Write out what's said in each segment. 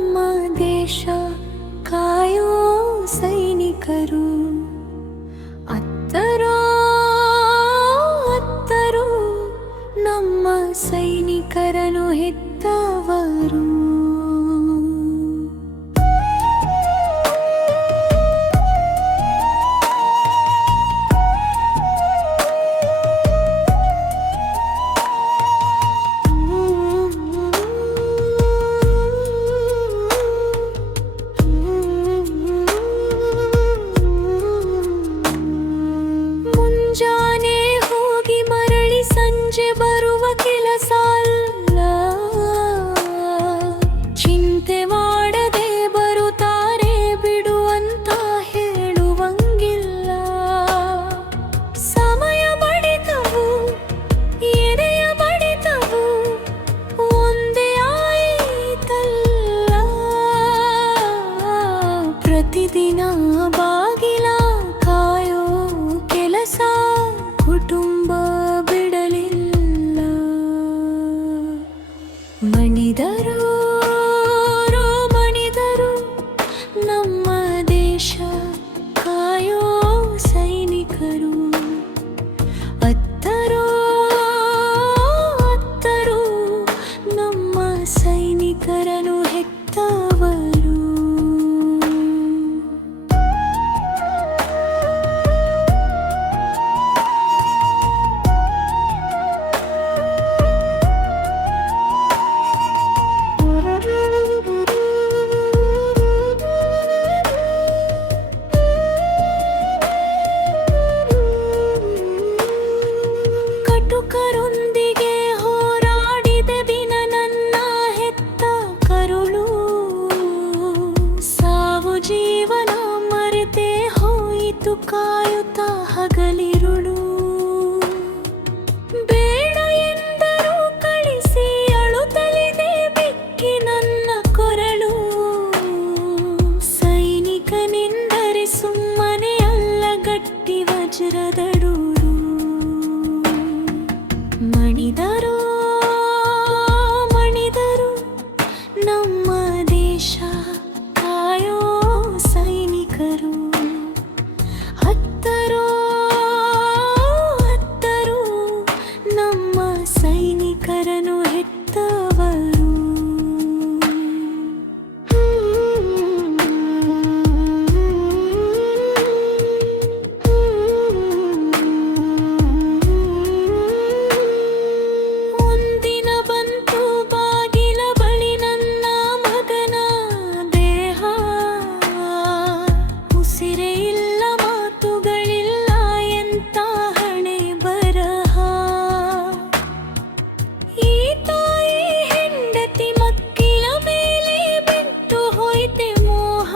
ನಮ್ಮ ದೇಶ ಕಾಯೋ ಸೈನಿಕರು. ಅತ್ತರೋ ಅತ್ತರು ನಮ್ಮ ಸೈನಿಕರನ್ನು ಹೆತ್ತವರು. ಮುಂಜಾನೆ ಹೋಗಿ ಮರಳಿ ಸಂಜೆ ಬರುವ ಕೆಲಸ ಅಲ್ಲ, ಚಿಂತೆ ಮಾಡದೆ ಬರುತ್ತಾರೆ ಬಿಡು ಅಂತ ಹೇಳುವಂಗಿಲ್ಲ. ಸಮಯ ಬಡಿತವು ಎದೆಯ ಬಡಿತವು ಒಂದೇ ಆಯಿತಲ್ಲ. ಪ್ರತಿದಿನ ಬಾಗಿಲ ಕಾಯೋ ಕೆಲಸ ಕುಟುಂಬ ಬಿಡಲಿಲ್ಲ. ಮಣಿದರು ಮಣಿದರು ನಮ್ಮ ದೇಶ ಕಾಯೋ ಸೈನಿಕರು. ಅತ್ತರೋ ಅತ್ತರು ನಮ್ಮ ಸೈನಿಕರನ್ನು ಹೆತ್ತವರು. ಕಟುಕರೊಂದಿಗೆ ಹೋರಾಡಿದ ದಿನ ನನ್ನ ಹೆತ್ತ ಕರುಳು. ಸಾವು ಜೀವನ ಮರೆತೇ ಹೋಯಿತು ಕಾಯುತ್ತಾ ಹಗಲಿರುಳು. ಬೇಡ ಎಂದರೂ ಕಳಿಸಿ ಅಳುತ್ತಲಿದೆ ಬೆಕ್ಕಿ ನನ್ನ ಕೊರಳು. ಸೈನಿಕನೆಂದರೆ ಸುಮ್ಮನೆ ಅಲ್ಲ, ಗಟ್ಟಿ ವಜ್ರದಡು. ಮಣಿದರು ಮಣಿದರು ನಮ್ಮ ದೇಶ ಕಾಯೋ ಸೈನಿಕರು. ಹತ್ತರೋ ಹತ್ತರು ನಮ್ಮ ಸೈನಿಕರನ್ನು ಹೆತ್ತವರು. ಒಂದಿನ ಬಂತು ಬಾಗಿಲ ಬಳಿ ನನ್ನ ಮಗನ ದೇಹ. ಉಸಿರೇ ಇಲ್ಲ ಮಾತುಗಳಿಲ್ಲ ಎಂತ ಹಣೆ ಬರಹ. ಈ ತಾಯಿ ಹೆಂಡತಿ ಮಕ್ಕಳ ಮೇಲೆ ಬಿಟ್ಟು ಹೋಯ್ತೆ ಮೋಹ.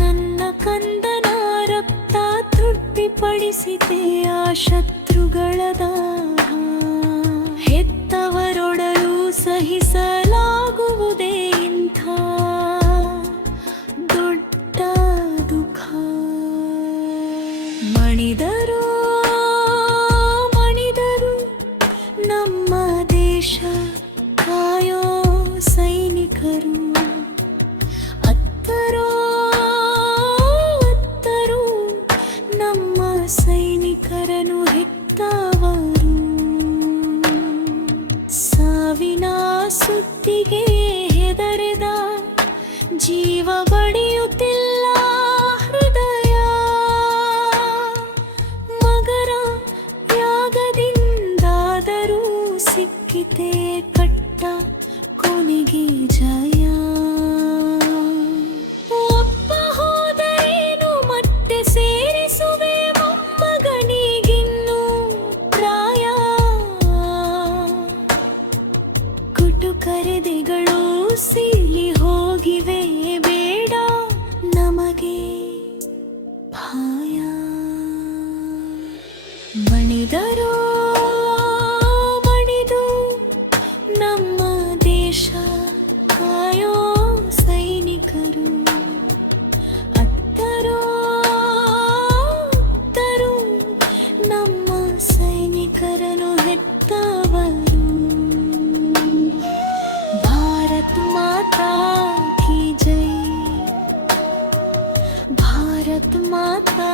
ನನ್ನ ಕಂದನ ರಕ್ತ ತೃಪ್ತಿಪಡಿಸಿದೆ ಆ ಶತ್ರುಗಳ ದಾಹ. ಹೆತ್ತವರೊಡಲು ಸಹಿಸಲಾಗುವುದೇ ಇಂಥ ದೊಡ್ಡ ದುಃಖ. ಮಣಿದರು ಮಣಿದರು ನಮ್ಮ ದೇಶ ಕಾಯೋ ಸೈನಿಕರು. ಅತ್ತರೋ ಅತ್ತರು ನಮ್ಮ ಸೈನಿಕರನ್ನು ಹೆತ್ತವರು. ಸಾವಿನ ಸುದ್ದಿಗೆ ಹೆದರಿದ ಜೀವ ಬಡಿಯುತ್ತಿಲ್ಲ ಹೃದಯ. ಮಗರ ಯಾಗದಿಂದಾದರೂ ಸಿಕ್ಕಿತೆ ಕಟ್ಟ ಕೊನೆಗೆ ಜಯ. ಒಪ್ಪ ಹೋದರೇನು ಮತ್ತೆ ಸೇರಿಸುವೆ ಮೊಮ್ಮಗನಿಗಿನ್ನು ಪ್ರಾಯ. ಕುಟುಕರೆದೆಗಳು ಸೀಳಿ ಹೋಗಿವೆ ಬೇಡ ನಮಗೆ ಭಯ. ಮಣಿದರು ಮಣಿದು ನಮ್ಮ ದೇಶ ಕಾಯೋ ಸೈನಿಕರು. ಅತ್ತರೋ ಅತ್ತರು ನಮ್ಮ ಸೈನಿಕರನ್ನು ಹೆತ್ತವರು. ಭಾರತ್ ಮಾತಾ ಭಾರತ್ ಮಾತಾ